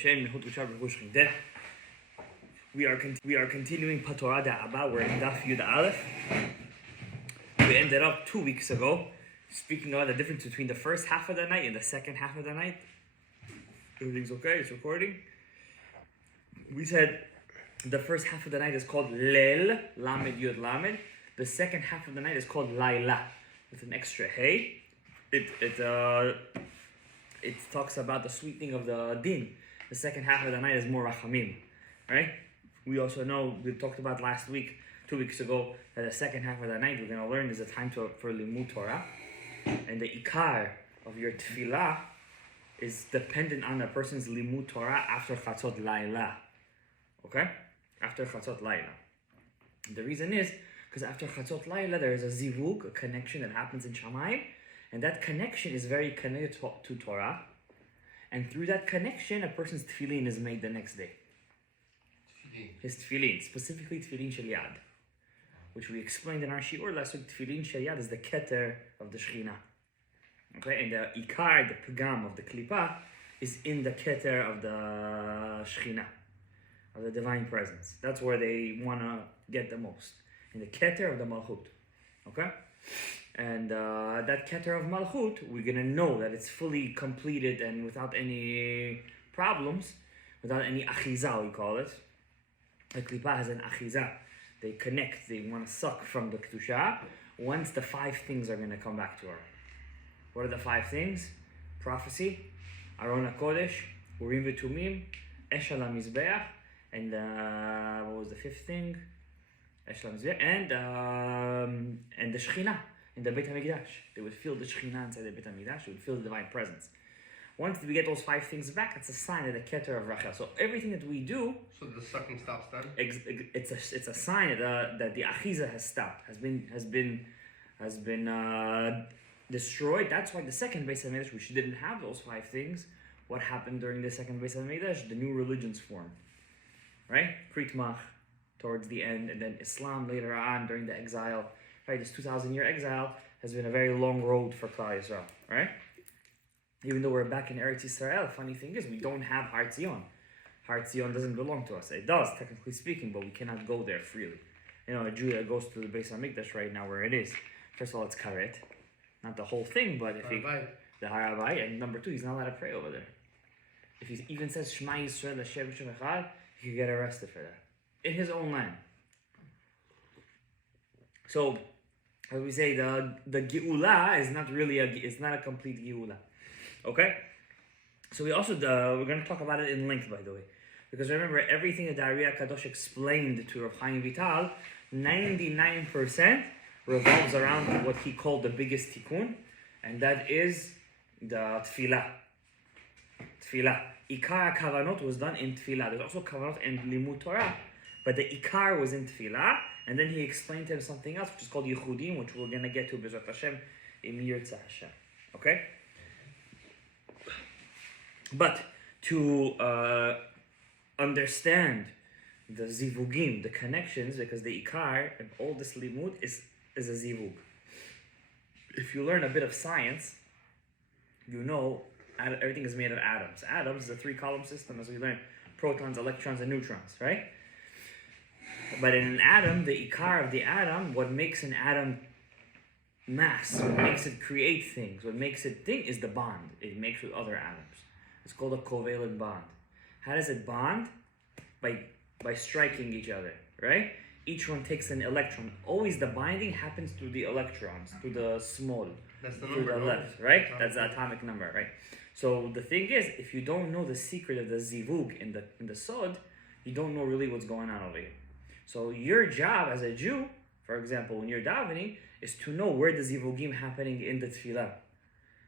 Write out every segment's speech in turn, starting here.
Leshem, we are continuing Patora dABBA. We're in Daf Yud Aleph. We ended up 2 weeks ago speaking about the difference between the first half of the night and the second half of the night. Everything's okay, it's recording. We said the first half of the night is called Lel, Lamed Yud Lamed. The second half of the night is called Laila, with an extra hey. It talks about the sweetening of the din. The second half of the night is more rachamim, right? We also know, we talked about last week, 2 weeks ago, that the second half of the night we're going to learn is a time for limud Torah. And the ikar of your tefillah is dependent on a person's limud Torah after chatzot laila. Okay? After chatzot laila. The reason is, because after chatzot laila there is a zivug, a connection that happens in Shamayim, and that connection is very connected to Torah. And through that connection, a person's tefillin is made the next day. His tefillin, specifically tefillin shel yad, which we explained in our shiur last week. Tefillin shel yad is the keter of the Shechina. Okay, and the ikar, the pagam of the klipa, is in the keter of the Shechina, of the divine presence. That's where they want to get the most, in the keter of the malchut. Okay? And that keter of malchut, we're going to know that it's fully completed and without any problems, without any achiza, we call it. The klipa has an achiza. They connect, they want to suck from the kedusha. Once the 5 things are going to come back to her. What are the 5 things? Prophecy, Aron HaKodesh, Urim v'Tumim, Esh al HaMizbeach, and what was the 5th thing? Esh al HaMizbeach, and the Shechina in the Beit HaMikdash. They would feel the Shechina inside the Beit HaMikdash. They would feel the divine presence. Once we get those 5 things back, it's a sign of the keter of Rachel. So everything that we do, so the sucking stops then. It's a sign that the achiza has stopped, has been destroyed. That's why the second Beis HaMikdash, which didn't have those 5 things, what happened during the second Beis HaMikdash? The new religions formed, right? Brit Mach towards the end, and then Islam later on during the exile. Right, this 2,000-year exile has been a very long road for Klal Yisrael, right? Even though we're back in Eretz Yisrael, the funny thing is we don't have Har Tzion. Har Tzion doesn't belong to us. It does, technically speaking, but we cannot go there freely. You know, a Jew that goes to the Beis HaMikdash right now where it is, first of all, it's karet. Not the whole thing, but if he... The Har-Abai, and number 2, he's not allowed to pray over there. If he even says Shema Yisrael Hashem Hashem Echad, he could get arrested for that. In his own land. So, as we say, the Geula is not really it's not a complete Geula. Okay? So we also, we're going to talk about it in length, by the way. Because remember, everything that the Ari HaKadosh explained to Rav Chaim Vital, 99% revolves around what he called the biggest tikkun, and that is the tefillah. Tefillah. Ikar kavanot was done in tefillah. There's also kavanot in limud Torah, but the ikar was in tefillah, and then he explained to him something else, which is called yichudim, which we're going to get to B'ezrat Hashem in Yirtzeh Hashem. Okay? But to understand the zivugim, the connections, because the ikar and all this limud is a zivug. If you learn a bit of science, you know everything is made of atoms. Atoms is a 3-column system, as we learned: protons, electrons, and neutrons, right? But in an atom, the ikar of the atom, what makes an atom mass, what makes it create things, what makes it think, is the bond it makes with other atoms. It's called a covalent bond. How does it bond? By striking each other, right? Each one takes an electron. Always the binding happens through the electrons, through the small, through the left, right? That's the atomic number, right? So the thing is, if you don't know the secret of the zivug in the sod, you don't know really what's going on over here. So your job as a Jew, for example, when you're davening, is to know where the zivugim happening in the tefillah.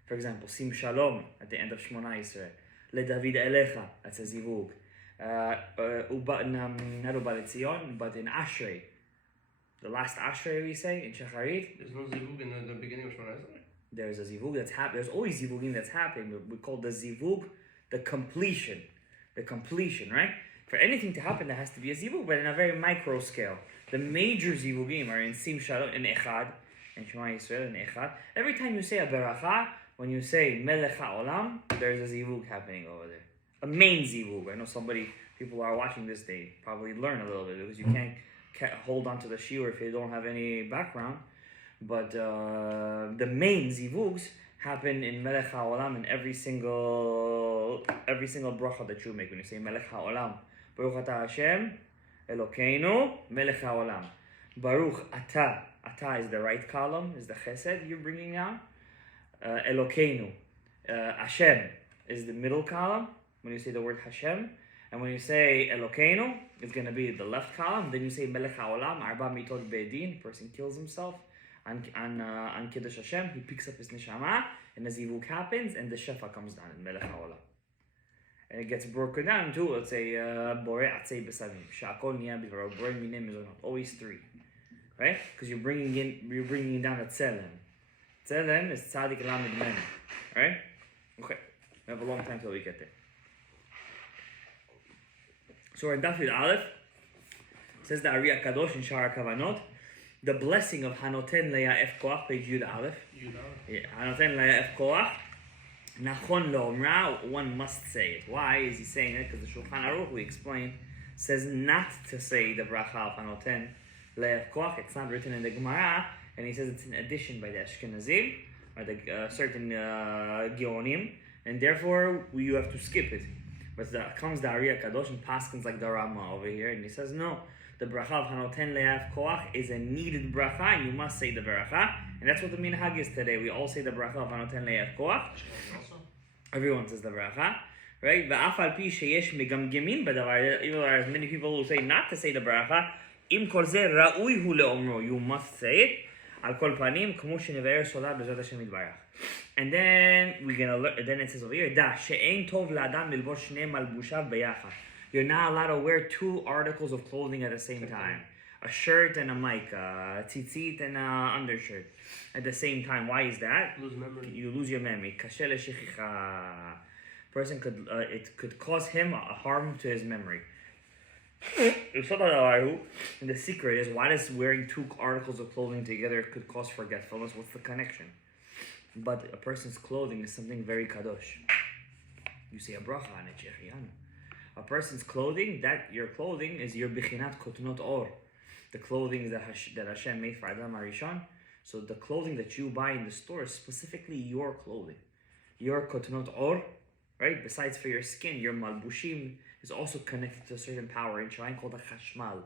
For example, Sim Shalom at the end of Shmona Yisrael. Le David Elecha, that's a zivug. Not Uba Letzion, but in Ashrei. The last Ashrei we say, in Shacharit. There's no zivug in the beginning of Shmona Yisrael? There's a zivug that's happening. There's always zivugim that's happening. We call the zivug the completion. The completion, right? For anything to happen, there has to be a zivug, but in a very micro scale. The major zivugim are in Sim Shalom, in Echad, in Shema Yisrael, in Echad. Every time you say a beracha, when you say Melech HaOlam, there's a zivug happening over there. a main zivug. I know people are watching this, they probably learn a little bit because you can't hold on to the shiur if you don't have any background. But the main zivugs happen in Melech HaOlam in every single bracha that you make. When you say Melech HaOlam, Baruch Ata Hashem, Elokeinu, Melech HaOlam. Baruch Ata is the right column, is the chesed you're bringing down. Elokeinu, Hashem is the middle column when you say the word Hashem. And when you say Elokeinu, it's going to be the left column. Then you say Melech HaOlam, Arba Mitot Be'edin, person kills himself. On Kiddush Hashem, he picks up his neshama, and the zivuk happens, and the shefa comes down in Melech HaOlam. And it gets broken down to, let's say, Borei Atzei B'Samim, Sha'akol Niya B'Varo, Borei Minei Mizonot, always 3. Right? Because you're bringing down a tzelem. Tzelem is Tzadik Lamed Mem. Right? Okay. We have a long time till we get there. So we're in Daf Yud Aleph. It says the Ari-Kadosh in Shar HaKavanot. The blessing of Hanoten Le'Ya'ef Koach, page Yud Aleph. Yeah, Hanoten Le'Ya'ef Koach. Nachon Lo'omra, one must say it. Why is he saying it? Because the Shulchan Aruch, we explained, says not to say the bracha of Hanoten Le'Ya'ef Koach. It's not written in the Gemara, and he says it's an addition by the Ashkenazim, or the certain Geonim, and therefore you have to skip it. But comes the Ari-Kadosh and paskins like the Rama over here, and he says no. The bracha of Hanoten Le'Ya'ef Koach is a needed bracha, and you must say the bracha. And that's what the minhag is today. We all say the bracha of Hanoten Le'Ya'ef Koach. Everyone says the bracha, right? V'af al pi sheyesh megamgemin b'davar. Even though there are many people who say not to say the bracha, im kol zeh ra'ui hu le'omro. You must say it. Al kol panim k'mo sheneve'er solah b'ezrat Hashem yitbarach. And then we're gonna learn. Then it says over here, da she'ein tov la'adam lilbosh shnei malbushav b'yachad. You're not allowed to wear 2 articles of clothing at the same time. A shirt and a mic, a tzitzit and an undershirt at the same time. Why is that? Lose memory. You lose your memory. Person it could cause him a harm to his memory. And the secret is, why does wearing 2 articles of clothing together could cause forgetfulness? What's the connection? But a person's clothing is something very kadosh. You say a bracha on it, Shechianu. A person's clothing, your clothing is your bichinat kotnot or, the clothing that Hashem made for Adam Arishon. So the clothing that you buy in the store is specifically your clothing, your kotnot or, right? Besides for your skin, your malbushim is also connected to a certain power in Shamayim called a chashmal.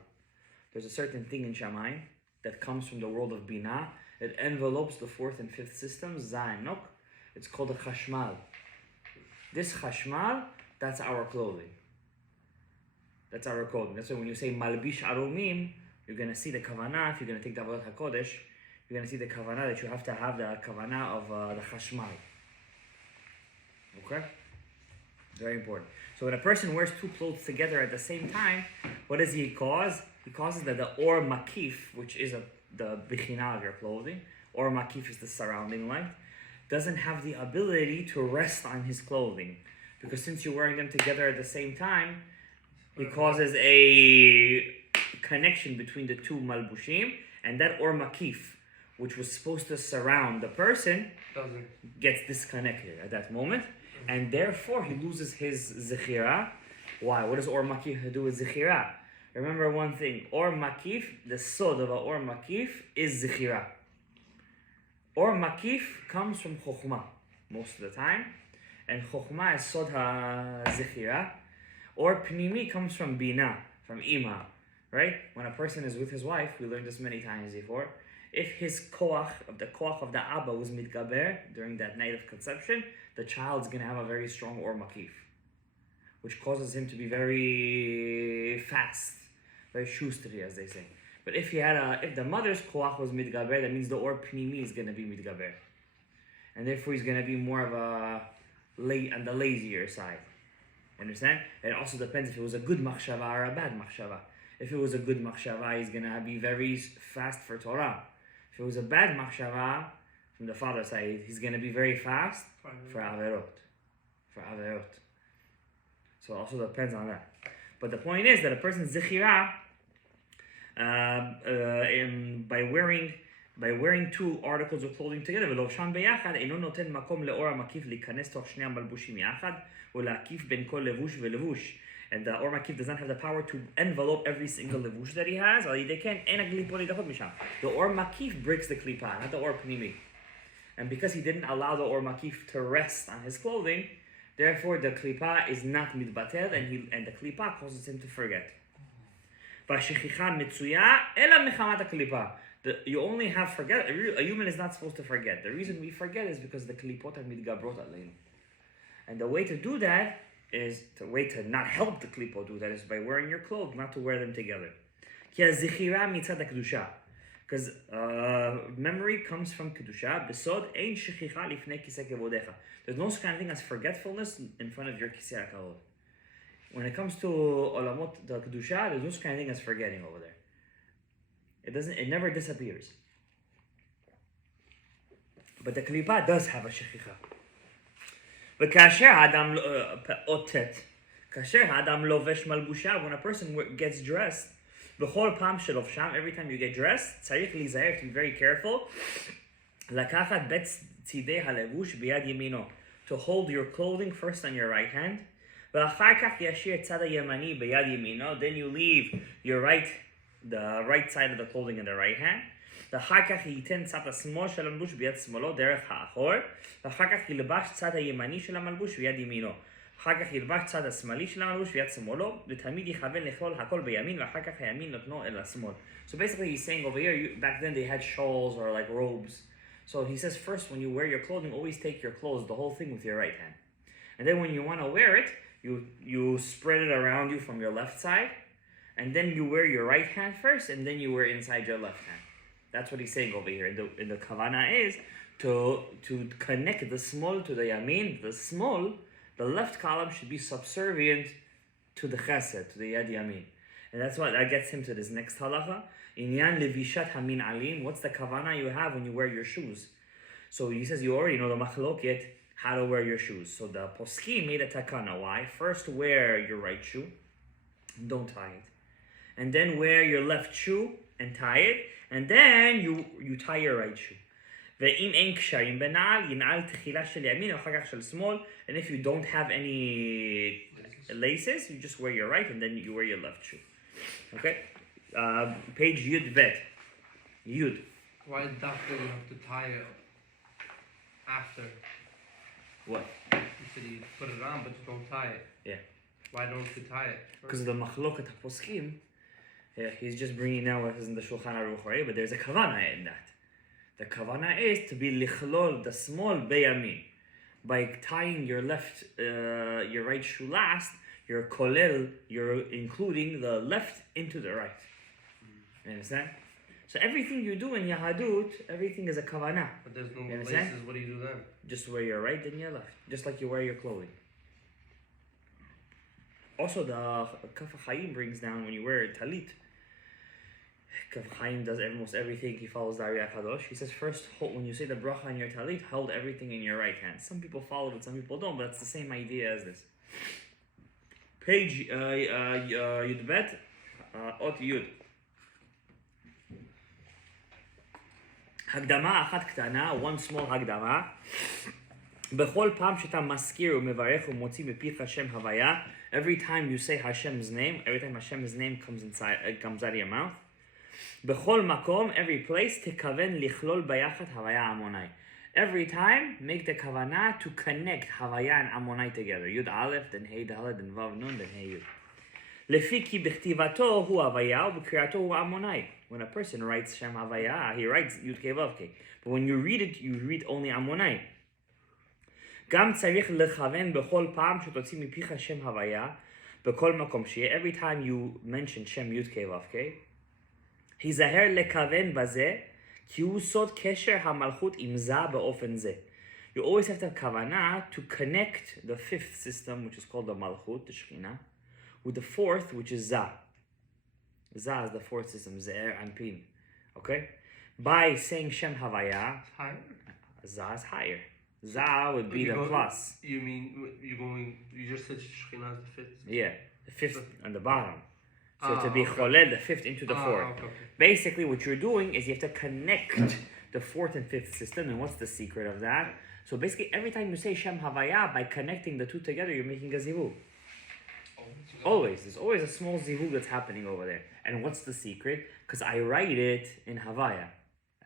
There's a certain thing in Shamayim that comes from the world of Binah. It envelopes the 4th and 5th systems, Zayin Nok. It's called a chashmal. This chashmal, that's our clothing. That's our clothing. That's why when you say malbish arumim, you're going to see the kavanah. If you're going to take the Avodat HaKodesh, you're going to see the kavanah that you have to have the kavanah of the chashmal. Okay? Very important. So when a person wears 2 clothes together at the same time, what does he cause? He causes that the or makif, which is the bichinah of your clothing, or makif is the surrounding light, doesn't have the ability to rest on his clothing. Because since you're wearing them together at the same time, it causes a connection between the 2 malbushim, and that or makif, which was supposed to surround the person, gets disconnected at that moment, and therefore he loses his zechira. Why? What does or makif do with zechira? Remember one thing, or makif, the sod of a or makif is zechira. Or makif comes from chokhmah most of the time, and chokhmah is sod ha-zechira. Or pnimi comes from bina, from ima, right? When a person is with his wife, we learned this many times before, if his koach of the dABBA was mitgaber during that night of conception, the child's going to have a very strong or makif, which causes him to be very fast, very shustri, as they say. But if the mother's koach was mitgaber, that means the or pnimi is going to be mitgaber, and therefore he's going to be more of on the lazier side. Understand? It also depends if it was a good machshava or a bad machshava. If it was a good machshava, he's gonna be very fast for Torah. If it was a bad machshava, from the father's side, he's gonna be very fast for averot. So it also depends on that. But the point is that a person's zechira, by wearing by wearing two articles of clothing together, ולובשם ביחד, אינו נותן מקום לאור המקיף להיכנס תוך שני המלבושים יחד, ולהקיף בין כל לבוש ולבוש. And the Or Makif does not have the power to envelope every single levush that he has. They can't. The Or Makif breaks the klipa, not the Or Pnimi. And because he didn't allow the Or Makif to rest on his clothing, therefore the klipa is not mitbatel, and the klipa causes him to forget. You only have forget. A human is not supposed to forget. The reason we forget is because the klipot are mitgabrot aleinu. And the way to do that is the way to not help the klipo do that is by wearing your clothes, not to wear them together. Because memory comes from kedusha. There's no such kind of thing as forgetfulness in front of your kisei hakavod. When it comes to olamot the kedusha, there's no such kind of thing as forgetting over there. It never disappears. But the klipa does have a shechicha. וכאשר האדם לובש מלבושה, when a person gets dressed, בכל פעם שלובשם, every time you get dressed, צריך להיזהר, to be very careful, לקחת בית צידי הלבוש ביד ימינו, to hold your clothing first on your right hand, ואחר כך ישאיר צד הימני ביד ימינו, then you leave the right side of the clothing in the right hand, ואחר כך ייתן צד השמאל של המלבוש ביד שמאלו דרך האחור, ואחר כך ילבש צד הימני של המלבוש ביד ימינו, אחר כך ילבש צד השמאלי של המלבוש ביד שמאלו, ותמיד יכוון לכלול הכל בימין, ואחר כך הימין נותנו אל השמאל. So basically he's saying over here, back then they had shawls or like robes. So he says first when you wear your clothing, always take your clothes, the whole thing with your right hand. And then when you want to wear it, you spread it around you from your left side, and then you wear your right hand first, and then you wear inside your left hand. That's what he's saying over here. And the kavana is to connect the small to the yamin. The left column should be subservient to the chesed, to the yad yamin. And that's what that gets him to this next halacha. Inyan levishat hamin alim. What's the kavana you have when you wear your shoes? So he says you already know the machloket, how to wear your shoes. So the poskim made a takana. Why? First wear your right shoe, don't tie it, and then wear your left shoe and tie it, and then you tie your right shoe. ואם אין קשרים בנעל, ינעל תחילה של ימין או אחר כך של שמאל, and if you don't have any laces, you just wear your right and then you wear your left shoe. Okay? Page Yud Bet. Yud. Why doctor you have to tie it after? What? You said you put it on, but you don't tie it. Yeah. Why don't you tie it? Because of the machloket haposkim. Yeah, he's just bringing now what is in the Shulchan Arush, right? But there's a kavana in that. The kavana is to be lichlol the small beyamin. By tying your right shoe last, you're kolel, you're including the left into the right. You understand? So everything you do in Yahadut, everything is a kavana. But there's no laces, what do you do then? Just wear your right, then your left. Just like you wear your clothing. Also, the Kaf HaChaim brings down when you wear a talit. Kaf HaChaim does almost everything. He follows the Ari HaKadosh. He says first, when you say the bracha on your talit, hold everything in your right hand. Some people follow it, some people don't, but it's the same idea as this. Page Yud Bet, Ot Yud. הקדמה אחת קטנה, one small הקדמה. בכל פעם שאתה מזכיר ומברך ומוציא מפיך שם הוויה, every time you say Hashem's name, every time Hashem's name comes out of your mouth, בכל מקום, every place, תכוון לכלול ביחד הוויה עמוני. Every time, make the כוונה to connect הוויה and עמוני together. י' א', then ה' ד', then ו' נ', then ה' י'. לפי כי בכתיבתו הוא הוויה ובקריאתו הוא עמוני. When a person writes Shem Havaya, he writes Yud Kei Vav Kei. But when you read it, you read only Amonai. גם צריך לכוון בכל פעם שתוציא מפיך שם הוויה, בכל מקום שיהיה. Every time you mention Shem Yud Kei Vav Kei, היזהר לכוון בזה, כי הוא סוד קשר המלכות עם זה באופן זה. You always have to have כוונה to connect the fifth system, which is called the Malchut, the Shekhinah, with the fourth, which is Za. Za is the fourth system, Ze'er and Pin. Okay? By saying Shem Havaya, Za is higher. Za would be the plus. You mean, you just said Shekhinah is the fifth? Yeah, the fifth on the bottom. So to be cholel, the fifth into the fourth. Okay. Basically, what you're doing is you have to connect the fourth and fifth system. And what's the secret of that? So basically, every time you say Shem Havaya, by connecting the two together, you're making a zivug. Always. There's always a small zivug that's happening over there. And what's the secret? Because I write it in Havaya,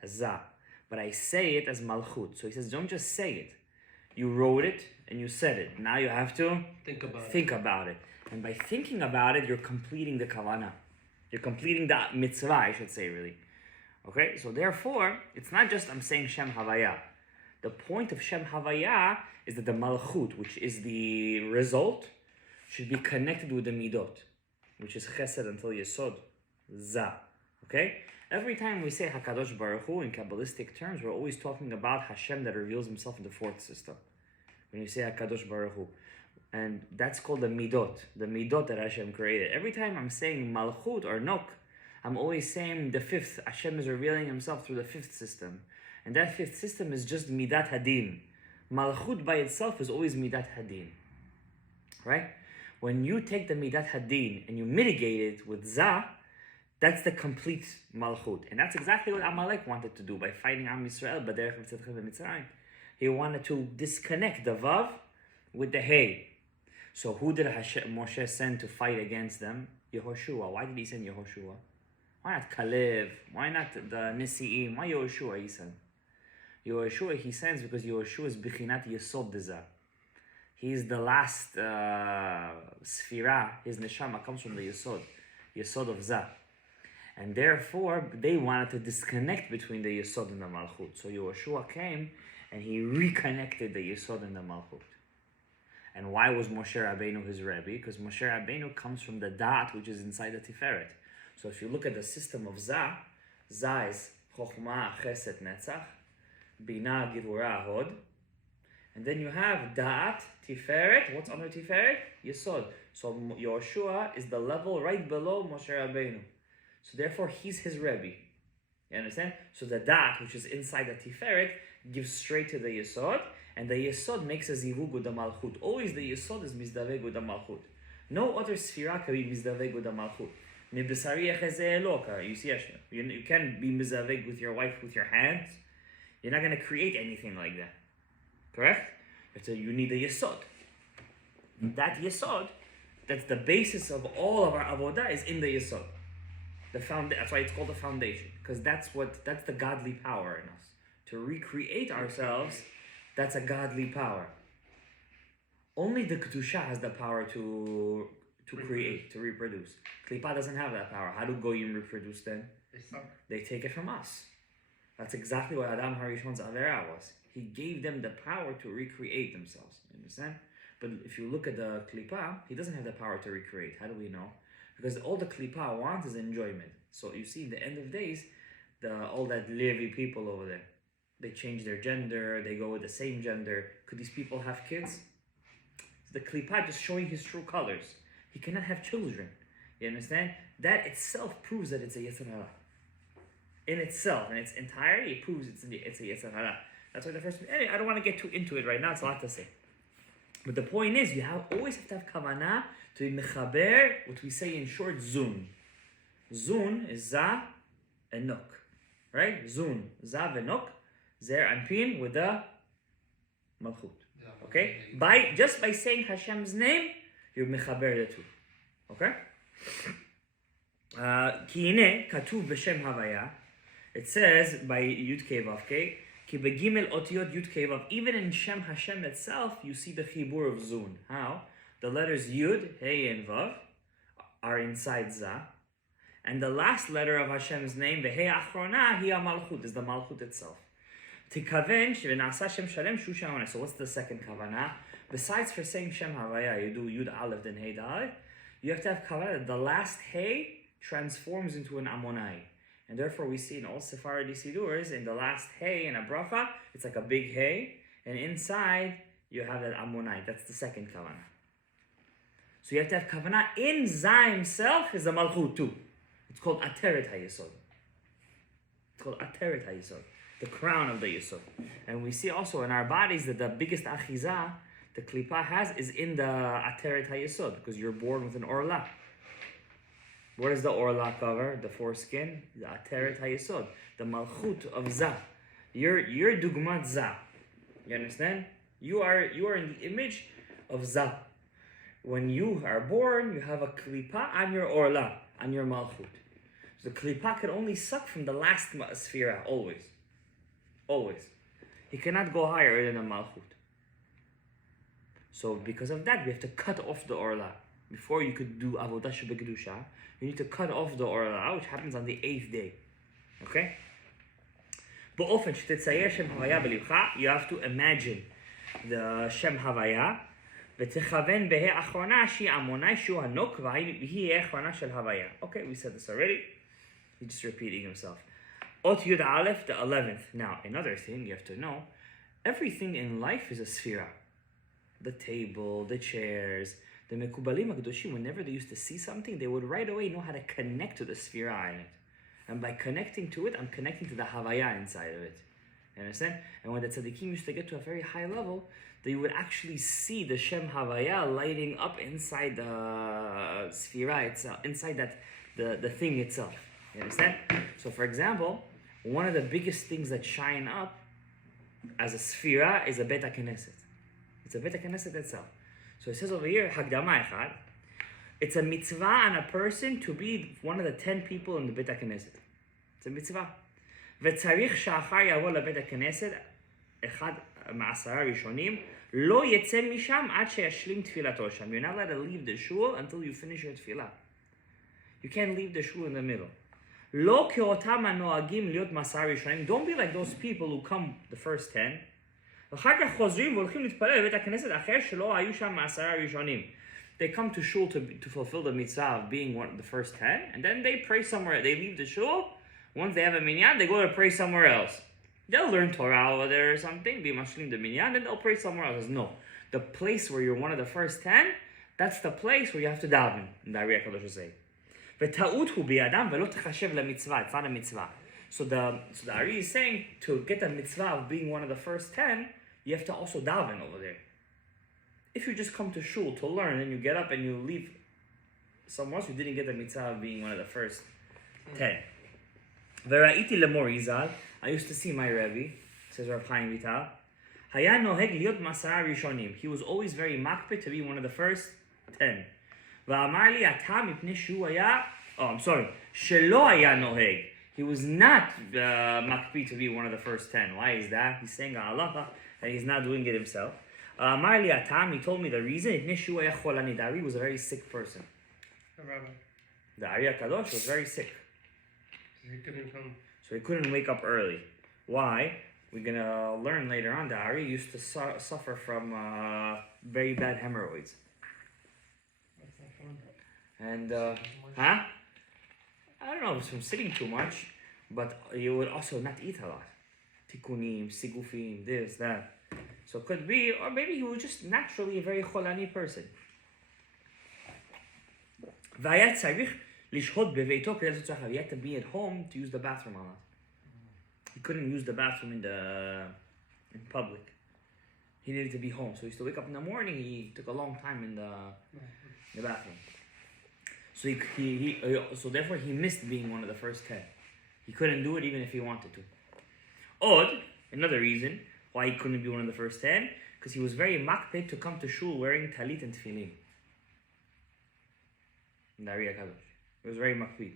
as Za. But I say it as Malchut. So he says, don't just say it. You wrote it and you said it. Now you have to think about it. And by thinking about it, you're completing the kavanah. You're completing the mitzvah, I should say, really. Okay? So therefore, it's not just I'm saying Shem Havaya. The point of Shem Havaya is that the Malchut, which is the result, should be connected with the Midot, which is Chesed until Yesod, Za. Okay? Every time we say HaKadosh Baruch Hu in Kabbalistic terms, we're always talking about Hashem that reveals himself in the fourth system. When you say HaKadosh Baruch Hu. And that's called the Midot that Hashem created. Every time I'm saying Malchut or Nok, I'm always saying the fifth. Hashem is revealing himself through the fifth system. And that fifth system is just Midat Hadin. Malchut by itself is always Midat Hadin. Right? When you take the Midat Hadin and you mitigate it with Za, that's the complete Malchut. And that's exactly what Amalek wanted to do by fighting Am Yisrael, B'derech V'tzedchem V'mitzrayim. He wanted to disconnect the Vav with the Hey. So who did Moshe send to fight against them? Yehoshua. Why did he send Yehoshua? Why not Kalev? Why not the Nisi'im? Why Yehoshua he sent? Yehoshua he sends because Yehoshua is Bichinat Yesod Deza. He's the last Sfira. His Neshama comes from the Yesod of Za. And therefore, they wanted to disconnect between the Yesod and the Malchut. So Yehoshua came and he reconnected the Yesod and the Malchut. And why was Moshe Rabbeinu his Rebbe? Because Moshe Rabbeinu comes from the Da'at, which is inside the Tiferet. So if you look at the system of Za is Chokhmah, Chesed, Netzach, Bina, Givura, Hod. And then you have Da'at, Tiferet. What's under Tiferet? Yesod. So Yehoshua is the level right below Moshe Rabbeinu. So therefore, he's his Rebbe. You understand? So the Da'at, which is inside the Tiferet, gives straight to the Yesod. And the Yesod makes a zivug with the Malchut. Always the Yesod is mizdaveg with the Malchut. No other sfira can be mizdaveg with the Malchut. You see, you can't be mizdaveg with your wife with your hands. You're not going to create anything like that. Correct? You need the Yesod. That Yesod, that's the basis of all of our avodah, is in the Yesod. That's why it's called the foundation. Because that's the godly power in us. To recreate ourselves, that's a godly power. Only the Kedusha has the power to create, to reproduce. Klipa doesn't have that power. How do Goyim reproduce then? They take it from us. That's exactly what Adam HAri-4's Avera was. He gave them the power to recreate themselves. You understand? But if you look at the Klipa, he doesn't have the power to recreate. How do we know? Because all the Klipa wants is enjoyment. So you see, in the end of days, all that Levi people over there, they change their gender, they go with the same gender. Could these people have kids? So the Klipa just showing his true colors. He cannot have children. You understand? That itself proves that it's a Yetzer Hara. In itself, in its entirety, it proves it's a Yetzer Hara. That's why the first... Anyway, I don't want to get too into it right now. It's a lot to say. But the point is, you always have to have kavanah to be mechaber, what we say in short, zun. Zun is za and nok. Right? Zun, za and nok. Zer and pin with the malchut. Okay? Just by saying Hashem's name, you're mechaber the two. Okay? Ki hine katuv b'shem havaya. It says by Yud Kei Vav Kei, ki begimel otiyot Yud Kei Vav. Even in Shem Hashem itself, you see the chibur of Zun. How? The letters Yud, Hey, and Vav are inside Za. And the last letter of Hashem's name, the Hey Achrona, Hi HaMalchut, is the Malchut itself. Tikaven shvenasa Shem Shalem Shushan. So what's the second kavanah? Besides for saying Shem Havaya, you do Yud Aleph then Hey Dalet. You have to have kavanah. The last Hey transforms into an Ammonai. And therefore we see in all Sephardi Sidurs, in the last Hey in a bracha, it's like a big Hey. And inside, you have that Ammonai. That's the second kavanah. So you have to have kavanah. In Za himself is the Malchut too. It's called Ateret HaYesod. It's called Ateret HaYesod. The crown of the Yesod. And we see also in our bodies that the biggest achiza the Klipa has is in the Ateret HaYesod, because you're born with an orla. What does the orla cover? The foreskin, the ateret hayesod, the malchut of Zah. You're dugmat Zah. You understand? You are in the image of Zah. When you are born, you have a klipa on your orla, on your malchut. So the klipa can only suck from the last sphera, always. Always. He cannot go higher than a malchut. So because of that, we have to cut off the orla. Before you could do avodah shebekdusha, you need to cut off the orla, which happens on the 8th day. Okay? באופן שתצייר שם הוויה בלבך, you have to imagine the שם הוויה, ותכוון בה"א האחרונה שהיא עמוני שהוא הנוקבה, והיא האחרונה של הוויה. Okay, we said this already. He's just repeating himself. אות י' א', the 11th. Now, another thing you have to know, everything in life is a sphera. The table, the chairs, the mekubalim HaKadoshim, whenever they used to see something, they would right away know how to connect to the sphera in it. And by connecting to it, I'm connecting to the havaya inside of it. You understand? And when the tzaddikim used to get to a very high level, they would actually see the Shem Havaya lighting up inside the sphera itself, inside that the thing itself. You understand? So for example, one of the biggest things that shine up as a sphera is a Bet HaKnesset. It's a Bet HaKnesset itself. So it says over here, Hagdama Echad, it's a mitzvah on a person to be one of the 10 people in the Bet HaKnesset. It's a mitzvah. וצריך שאחר יבוא לבית הכנסת, אחד מעשרה ראשונים, לא יצא משם עד שישלים תפילתו שם. You're not allowed to leave the shul until you finish your tefillah. You can't leave the shul in the middle. לא כאותם הנוהגים להיות מעשרה ראשונים. Don't be like those people who come the first 10. ואחר כך חוזרים והולכים להתפלל בבית הכנסת אחר שלא היו שם מעשרה ראשונים. They come to shul to fulfill the mitzvah of being one of the first 10, and then they pray somewhere. They leave the shul. Once they have a minyan, they go to pray somewhere else. They'll learn Torah over there or something, be mashlim the minyan, then they'll pray somewhere else. No. The place where you're one of the first 10, that's the place where you have to daven, the HAri-4 is saying. וטעות הוא בידם ולא תחשב למצווה, it's not a mitzvah. So the Ari is saying, to get the mitzvah of being one of the first 10, you have to also daven over there. If you just come to shul to learn and you get up and you leave somewhere else, you didn't get the mitzvah of being one of the first 10. וראיתי למורי ז"ל, I used to see my Rebbe, says Rav Chaim Vital, היה נוהג להיות מעשרה ראשונים. He was always very makpid to be one of the first 10. ואמר לי, אתה מפני שהוא היה, שלא היה נוהג. He was not makpid to be one of the first 10. Why is that? He's saying a halacha and he's not doing it himself. אמר לי, הטעם, he told me the reason, מפני שהוא היה חולני. The Ari was a very sick person. The HAri-4 was very sick. So he couldn't wake up early. Why? We're gonna learn later on that Ari used to suffer from very bad hemorrhoids. And I don't know if it's from sitting too much, but you would also not eat a lot. Tikunim, sigufim, this, that. So it could be, or maybe he was just naturally a very cholani person. והיה צריך לשהות בביתו כדי לעשות צחר. He had to be at home to use the bathroom a lot. He couldn't use the bathroom in public. He needed to be home. So he used to wake up in the morning. He took a long time in the bathroom. So therefore he missed being one of the first 10. He couldn't do it even if he wanted to. Odd, another reason why he couldn't be one of the first 10, because he was very makpid to come to shul wearing talit and tefillin. The HAri-4. It was very makpid.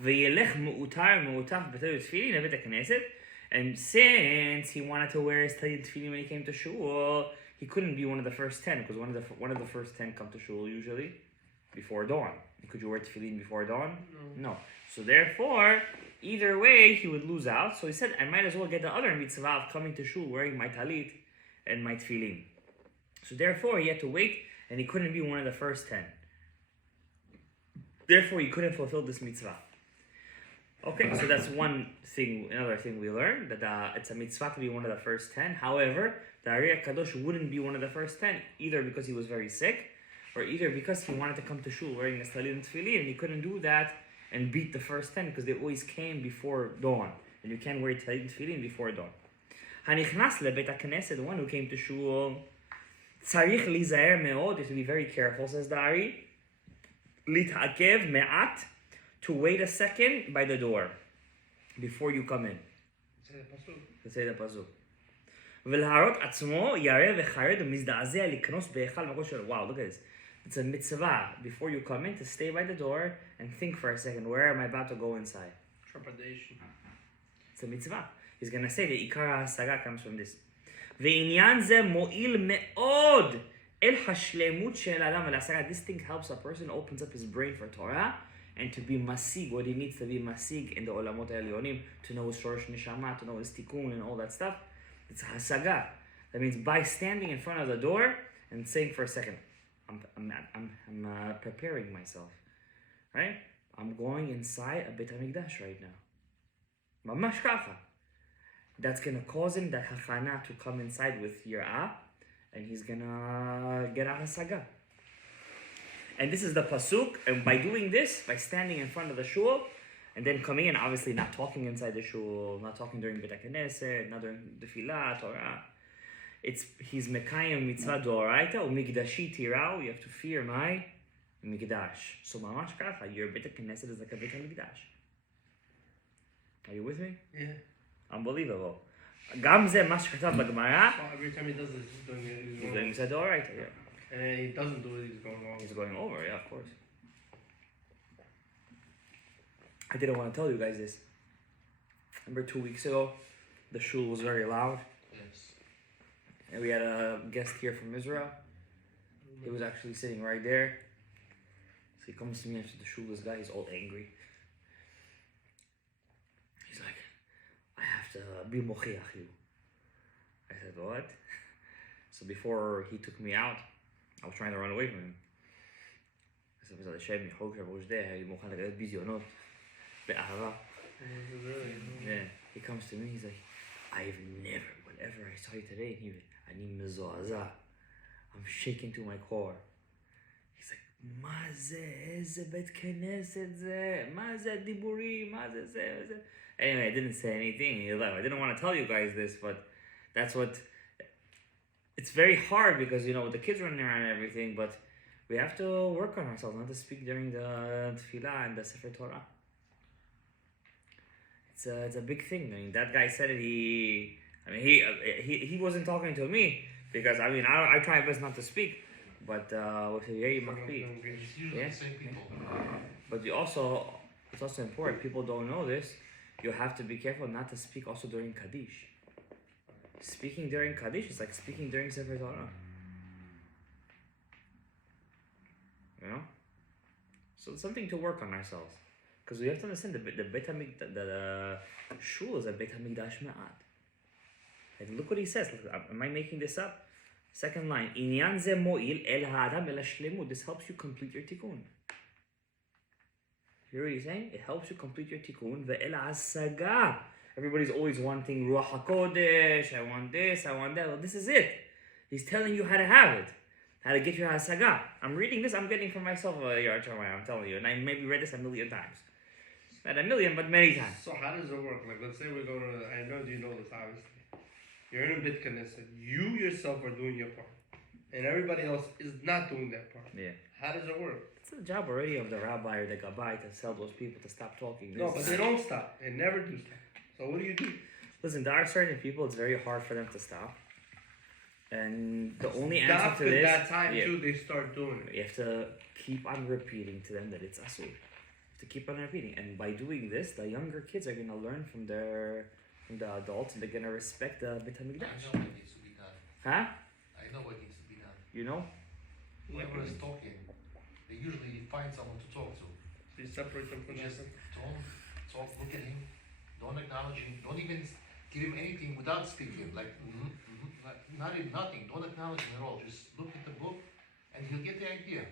וילך מאותר בתלית תפילין לבית הכנסת, and since he wanted to wear his talit tefillin when he came to shul, he couldn't be one of the first 10, because one of the first 10 come to shul usually before dawn. Could you wear tefillin before dawn? No. So therefore, either way, he would lose out. So he said, I might as well get the other mitzvah of coming to shul wearing my talit and my tefillin. So therefore, he had to wait, and he couldn't be one of the first 10. Therefore, he couldn't fulfill this mitzvah. Okay, so that's one thing. Another thing we learned, that it's a mitzvah to be one of the first 10. However, the HAri-4 wouldn't be one of the first 10, either because he was very sick, or either because he wanted to come to shul wearing his talit and tefillin, and he couldn't do that and beat the first 10, because they always came before dawn, and you can't wear talit and tefillin before dawn. הנכנס לבית הכנסת, the one who came to shul, צריך להיזהר מאוד, you have to be very careful, says the Ari, להתעכב מעט, to wait a second by the door before you come in. Say the pasuk. ולהראות עצמו ירא וחרד ומזדעזע לקנוס בהיכל מקום שלו. Wow, look at this. It's a mitzvah before you come in to stay by the door and think for a second, where am I about to go inside? Trepidation. It's a mitzvah. He's going to say the עיקר ההשגה comes from this. ועניין זה מועיל מאוד אל השלמות של האדם ולהשגה. This thing helps a person, opens up his brain for Torah and to be masig, what he needs to be masig in the olamot העליונים, to know his shorosh neshama, to know his tikkun and all that stuff. It's hasaga. That means by standing in front of the door and saying for a second, I'm preparing myself, right? I'm going inside a Beit HaMikdash right now. Mamash kafa. That's gonna cause him that hachana to come inside with yirah, and he's gonna get a hasaga. And this is the pasuk. And by doing this, by standing in front of the shul, and then coming in, obviously not talking inside the shul, not talking during Beit HaKnesset, not during the Tefillah, Torah. He's mekayim mitzvah d'oraita u'mikdashi tirau. You have to fear my mikdash. So mamash kacha, your Beit HaKnesset is like a Beit HaMikdash. Are you with me? Yeah. Unbelievable. Gam ze ma shkatav b'Gemara. Every time he does this, He's doing mitzvah d'oraita, yeah. And he doesn't do it, he's going wrong. He's going over, yeah, of course. I didn't want to tell you guys this. Remember 2 weeks ago, the shul was very loud. Yes. And we had a guest here from Israel. He was actually sitting right there. So he comes to me after the shul, this guy, he's all angry. He's like, I have to be mochiach you. I said, what? So before he took me out, I was trying to run away from him. I said, Leshem, יחוק שבראש דה, אני מוכן לגלות ביזיונות, באהבה. Yeah, he comes to me, he's like, I've never, whatever I saw you today, אני מזועזע. I'm shaking to my core. He's like, מה זה? איזה בית כנסת זה? מה זה הדיבורים? מה זה זה? Anyway, I didn't say anything. He left. I didn't want to tell you guys this, but that's what... It's very hard because, you know, the kids running around and everything, but we have to work on ourselves, not to speak during the Tefillah and the Sefer Torah. It's a big thing. I mean, that guy said it, he wasn't talking to me, because, I mean, I try my best not to speak, but, It's usually the same people. But it's also important, people don't know this, you have to be careful not to speak also during Kaddish. Speaking during Kaddish is like speaking during Sefer Torah. You know? So it's something to work on ourselves. Because we have to understand the shul is a Beit HaMikdash ma'at. Like, look what he says. Look, am I making this up? Second line. Inyan ze mo'il el ha'adam el hashlemut. This helps you complete your tikkun. You hear what he's saying? It helps you complete your tikkun. Ve'el hasaga. Everybody's always wanting Ruach HaKodesh, I want this, I want that. Well, this is it. He's telling you how to have it, how to get your hasaga. I'm reading this, I'm getting from myself I'm telling you. And I maybe read this 1,000,000 times. Not 1,000,000, but many times. So how does it work? Like, let's say we go to, I know you know this obviously. You're in a Beit Knesset. You yourself are doing your part. And everybody else is not doing that part. Yeah. How does it work? It's a job already of the rabbi or the gabbai to tell those people to stop talking. No, but they don't stop. They never do stop. So what do? Listen, there are certain people, it's very hard for them to stop. And the only answer Stop to this... that time too, they start doing it. You have to keep on repeating to them that it's asur. You have to keep on repeating. And by doing this, the younger kids are going to learn from the adults, and they're going to respect the Beit HaMikdash. I know what needs to be done. Huh? I know what needs to be done. You know? Whoever is talking, they usually find someone to talk to. So you separate them from Just that. don't talk, look at him, don't acknowledge him, don't even give him anything without speaking. Like, like not even nothing, don't acknowledge him at all. Just look at the book and he'll get the idea.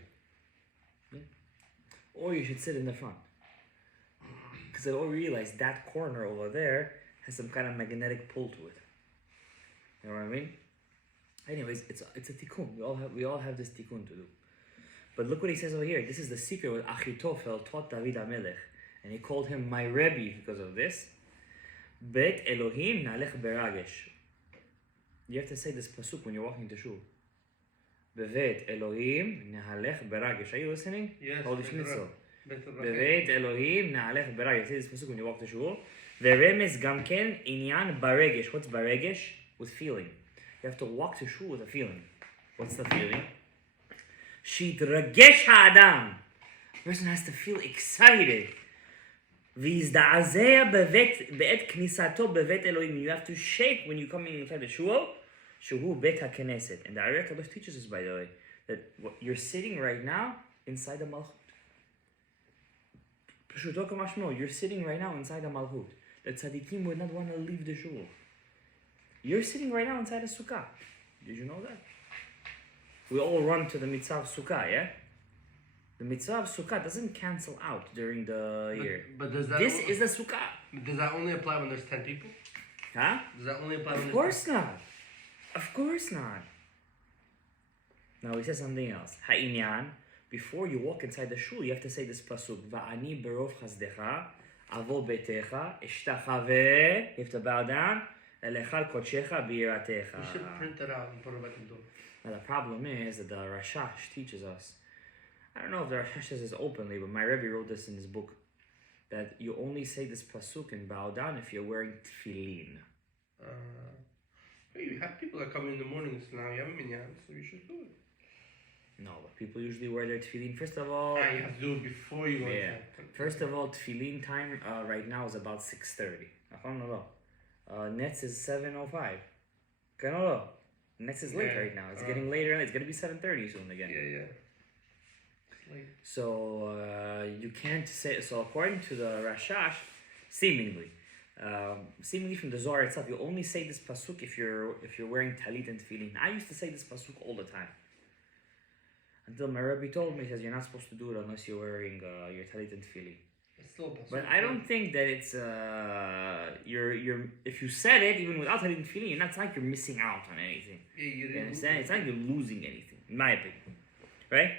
Yeah. Or you should sit in the front. Because I realize that corner over there has some kind of magnetic pull to it. You know what I mean? Anyways, it's a tikkun. We all have this tikkun to do. But look what he says over here. This is the secret what Achitofel taught David HaMelech. And he called him my Rebbe because of this. Bet Elohim nalech beragesh. You have to say this pasuk when you're walking to shul. Bevet Elohim nalech beragesh. Are you listening? Yes. Holy Schnitzel. בבית אלוהים נעלך ברע. You see this pasuk when you walk to shul. ורמז גם כן עניין ברגש. What's ברגש? With feeling. You have to walk to shul with a feeling. What's the feeling? שיתרגש האדם. A person has to feel excited. ויזדעזע בעת כניסתו בבית אלוהים. You have to shake when you come inside the shul. שהוא בית הכנסת. And the Ari Kadosh teaches us, by the way, that you're sitting right now inside the malchut. פשוטו כמשמעו, you're sitting right now inside the malchut. The tzaddikim would not want to leave the shul. You're sitting right now inside a sukkah. Did you know that? We all run to the mitzvah of sukkah, yeah? The mitzvah of sukkah doesn't cancel out during the year. But does that This is the sukkah. Does that only apply when there's 10 people? Huh? Does that only apply when Of course not. Of course not. Now he says something else. Ha'inyan, before you walk inside the shul, you have to say this pasuk. Va'ani berov chazdecha, avo betecha, ishtachave. You have to bow down. Elechal kodshecha b'yiratecha. You should print it out and put it back in the door. Now the problem is that the Rashash teaches us. I don't know if the Rashash says this openly, but my Rebbe wrote this in his book. That you only say this pasuk and bow down if you're wearing tefillin. You have people that come in the mornings now, you have a minyan, so you should do it. No, but people usually wear their tefillin. First of all, You have to do it before you go yeah. inside. First of all, tefillin time right now is about 6:30. Nets is 7:05. Nets is late right now. It's getting later. It's gonna be 7:30 soon again. Yeah. So you can't say. So according to the Rashash, seemingly from the Zohar itself, you only say this pasuk if you're wearing talit and tefillin. I used to say this pasuk all the time. Until my Rebbe told me, he says, you're not supposed to do it unless you're wearing your talit and tefillin. It's still possible. But I don't think that it's you're if you said it even without talit and tefillin, it's like you're missing out on anything. Yeah, You understand? It's like you're losing anything, in my opinion. Right?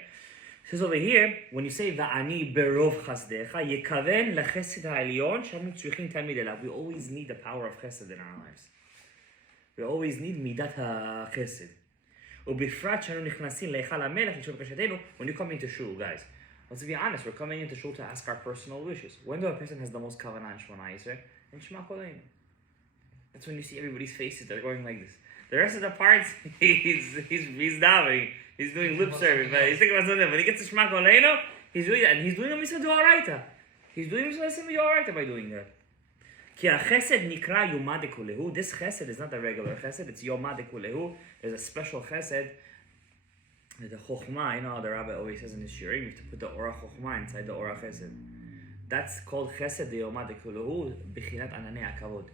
It says over here, when you say va'ani berov chasdecha, yekaven lechesed ha'elyon shanu tzrichim tamid elav. We always need the power of chesed in our lives. We always need midat ha'chesed. ובפרט שאנו נכנסים להיכל המלך לשאול בקשתנו, when you come into shul, guys. Let's be honest, we're coming into shul to ask our personal wishes. When do a person has the most kavanah in Shemona Yisrael? In Shema Koleinu. That's when you see everybody's faces, they're going like this. The rest of the parts, he's davening, he's doing lip service, but he's thinking about something. When he gets to Shema Koleinu, he's doing that, and he's doing a mitzvah d'oraita. He's doing a mitzvah d'oraita by doing that. כי החסד נקרא יומא דכולהו. This chesed is not a regular chesed, it's יומא דכולהו. There's a special chesed, the chokhmah, you know how the rabbi always says in his shirim, you have to put the ora chokhmah inside the ora chesed. That's called chesed de yomah dekuluhu, b'chinat ananei hakavod.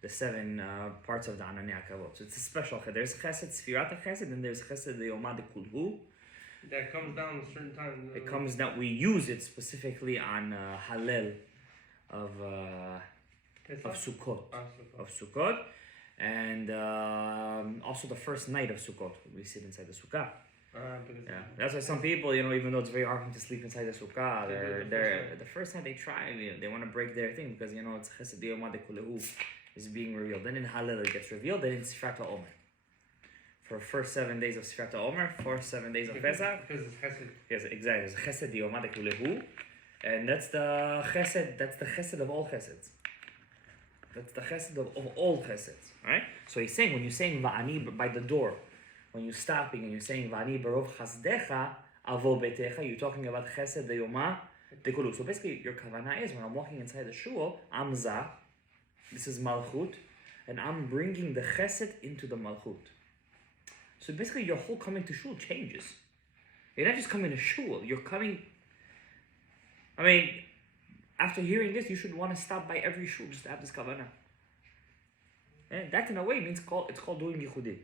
The 7 parts of the ananei hakavod. So it's a special chesed. There's chesed sfirat chesed, and there's chesed de yomah dekuluhu. That comes down a certain time. It comes down, we use it specifically on Hallel of Sukkot. Of Sukkot. And also the first night of Sukkot, we sit inside the Sukkah. Yeah, that's why some people, even though it's very hard for them to sleep inside the Sukkah, the first night they try, they want to break their thing because it's Chesed Yomah Dekulehu is being revealed. Then in Hallel it gets revealed. Then in Sifrat HaOmer, for first 7 days of Sifrat HaOmer, first 7 days of Pesach. Because it's Chesed. Yes, exactly. It's Chesed Yomah Dekulehu, and that's the Chesed. That's the Chesed of all Cheseds. That's the chesed of all cheseds, right? So he's saying, when you're saying va'ani by the door, when you're stopping and you're saying va'ani barov chasdecha avo betecha, you're talking about chesed deyomah dekulu. So basically, your kavanah is, when I'm walking inside the shul, I'm zah, this is malchut, and I'm bringing the chesed into the malchut. So basically, your whole coming to shul changes. You're not just coming to shul, you're coming, after hearing this, you should want to stop by every shul just to have this kavanah. And that, in a way, means it's called doing yichudi.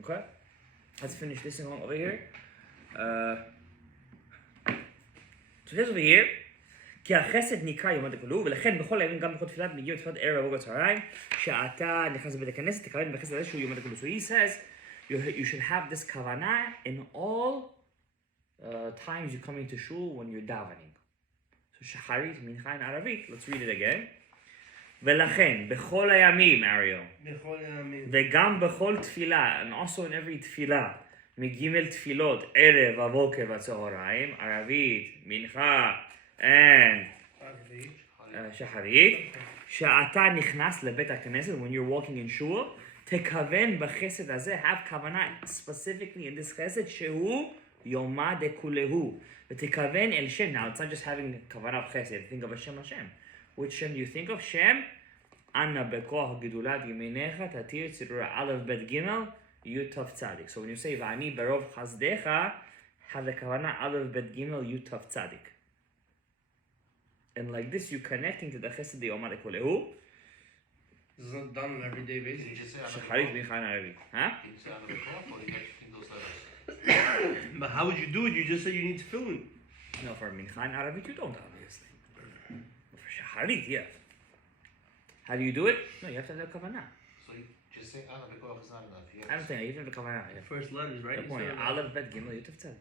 Okay? Let's finish this along over here. So here's over here. כי החסד נקרא יום הדקולו, ולכן בכל הימים גם בכל תפילת מגיעים תפילת ערב ובצהריים, שאתה נכנס לבית הכנסת, תכוון בחסד הזה שהוא יום הדקולו. So he says, you should have this kavanah in all times you come into shul when you're davening. Shacharit, Mincha in Arabic. Let's read it again. ולכן, בכל הימים, Ariel. בכל הימים. וגם בכל תפילה, and also in every תפילה, מגימל תפילות, ערב, הבוקר והצהריים, ערבית, מנחה, and Hari. shacharit. She'ata nichnas lebet hakneset, when you're walking in shul, tekaven b'chesed hazeh, have kavanah specifically in this chesed, shehu yoma dekulehu. V'tekaven el Shem. Now it's not just having kavanah chesed. Think of a Shem Hashem. Which Shem do you think of? Shem. Anna bekoach gedulat yeminecha tatir tzirura aleph bet gimel yud tav tzadik. So when you say v'ani berov chazdecha, have the kavanah aleph bet gimel yud tav tzadik. And like this, you're connecting to the chesed the yoma dekulehu. This is not done on an everyday Did basis. you just say Shacharit b'chan arabi. Huh? Did you say out of the cloth, or did you actually think those letters? But how would you do it? You just said you need to fill in. No, for mincha and Arabic you don't, obviously. But for shacharit, yeah. How do you do it? No, you have to have the kavanah. So you just say out of the cloth is not enough. You I have don't to think you have to have the kavanah. Yeah. First letters, right? The You point. said- Aleph bet gimel yutaf tzad.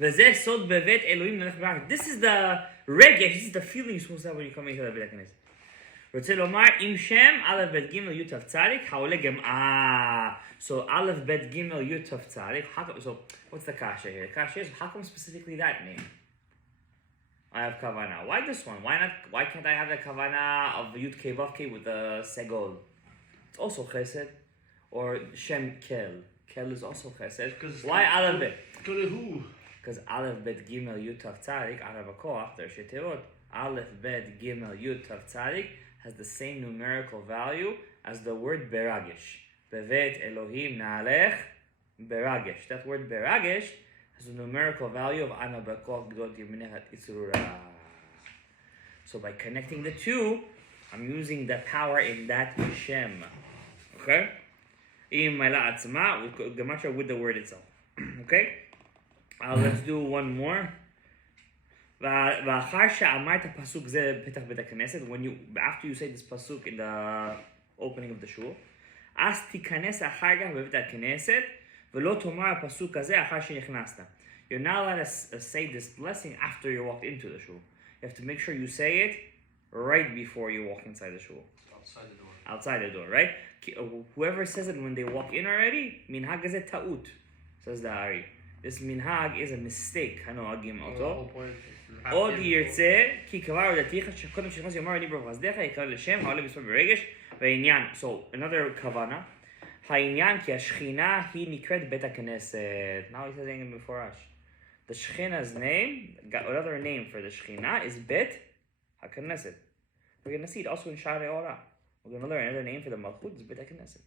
V'zeh sod bevet Elohim nelech b'arach. This is the reggae. This is the feeling you're supposed to have when you come into the Beit HaKnesset. רוצה לומר, עם שם, א' ב' ג' י' ת' צדיק, העולה גם, so א' ב' ג' י' ת' צדיק, so what's the kasha here? The kasha is, how come specifically that name? I have kavana. Why this one? Why can't I have the kavana of Yud Kei Vav Kei with the segol? It's also chesed. Or Shem Kel. Kel is also chesed. Why Aleph Bet? Go to who? Because Aleph Bet Gimel Yud Tav Tzadik, Arav HaKoach, there's Sheterot. Aleph Bet Gimel Yud Tav Tzadik has the same numerical value as the word Beragesh. Bevet Elohim Na'alech Beragesh. That word Beragesh has a numerical value of Ana B'Koach Gdol Yeminechat Itzurura. So by connecting the two, I'm using the power in that Shem. Okay? Im Mala Atzma, Gematria with the word itself. Okay? Let's do one more. ואחר שאמרת פסוק זה פתח בית הכנסת, after you say this pasuk in the opening of the shul, אז תיכנס אחר כך בבית הכנסת, ולא תאמר הפסוק הזה אחר שנכנסת. You're not allowed to say this blessing after you walked into the shul. You have to make sure you say it right before you walk inside the shul. outside the door. Outside the door, right? Whoever says it when they walk in already, minhag is a ta'ut, says the Hari. This minhag is a mistake. הנוהגים The אותו. whole point is עוד ירצה, כי כבר הודעתיך שקודם שנכנס יאמר אני ברוך חסדך, יקרא לשם, העולה בסוף ברגש, והעניין. So, another כוונה. העניין כי השכינה היא נקראת בית הכנסת. Now he's saying it before us. The Shechina's name, another name for the Shechina is Bet HaKnesset. We're going to see it also in Sha'arei Ora. We're going to learn another name for the Malchut is Bet HaKnesset.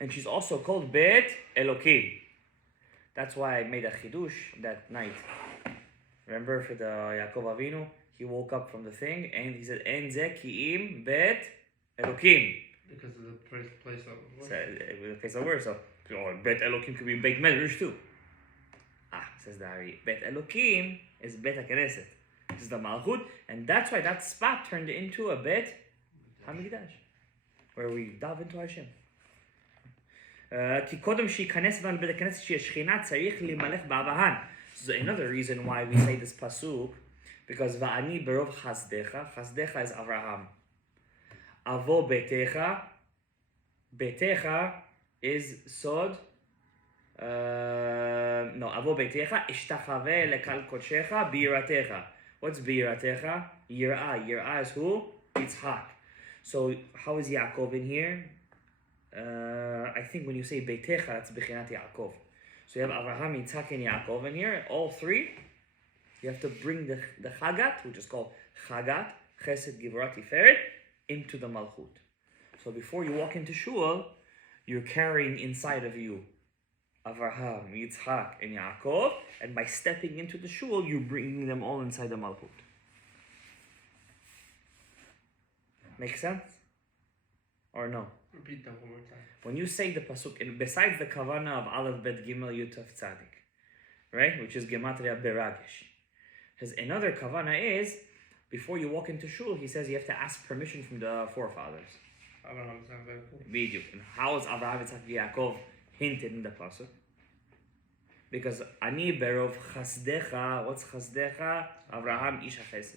And she's also called Bet Elokim. That's why I made a chidush that night. Remember for the Yaakov Avinu, he woke up from the thing and he said, "En ze ki'im Bet Elokim." because of the place of So, the place of word, so Bet Elokim could be Bet Medrash too. Says the Hari. Bet Elokim is Bet HaKnesset. This is the Malchut, and that's why that spot turned into a Bet HaMikdash, where we dive into Hashem. כי קודם שייכנס בנו בית הכנסת שהשכינה צריך להימלך באבהן. So another reason why we say this pasuk, because ואני ברוב חסדך, חסדך is Avraham. אבוא ביתך, ביתך is סוד, no, אבוא ביתך, אשתחווה לקהל קודשך, ביראתך. What's ביראתך? יראה. יראה is who? Yitzchak. So how is Yaakov in here? I think when you say Beitecha, it's Bechinat Yaakov. So you have Avraham, Yitzhak, and Yaakov in here. All three, you have to bring the Chagat, which is called Chagat, Chesed, Givrat, Tiferet, into the Malchut. So before you walk into Shul, you're carrying inside of you Avraham, Yitzhak, and Yaakov, and by stepping into the Shul, you're bringing them all inside the Malchut. Make sense? Or no? Repeat that one more time. When you say the pasuk, and besides the kavana of Aleph Bet Gimel Yud Tav Tzadik, right, which is Gematria Beragesh, his another kavana is before you walk into shul, he says you have to ask permission from the forefathers. Abraham, Isaac, Jacob. B'diuk. And how is Avraham, Yitzhak, Yaakov hinted in the pasuk? Because Ani Berov Chasdecha, what's Chasdecha? Avraham Ish HaChesed.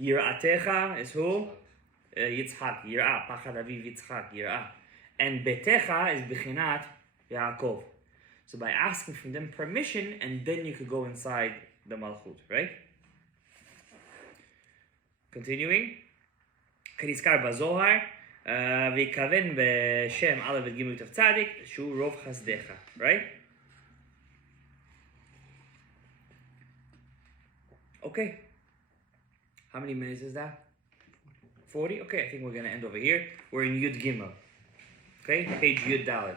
Yir'atecha is who? Yitzhak, Yir'ah, Pachad Aviv Yitzhak, Yir'ah. And Betecha is Bechinat Yaakov. So by asking from them permission, and then you could go inside the Malchut, right? Continuing. כנזכר בזוהר, ויקוון בשם א' וג' ת' צדיק, שהוא רוב חסדיך, right? Okay. How many minutes is that? 40? Okay, I think we're going to end over here. We're in Yud Gimel. Okay, page Yud Daled.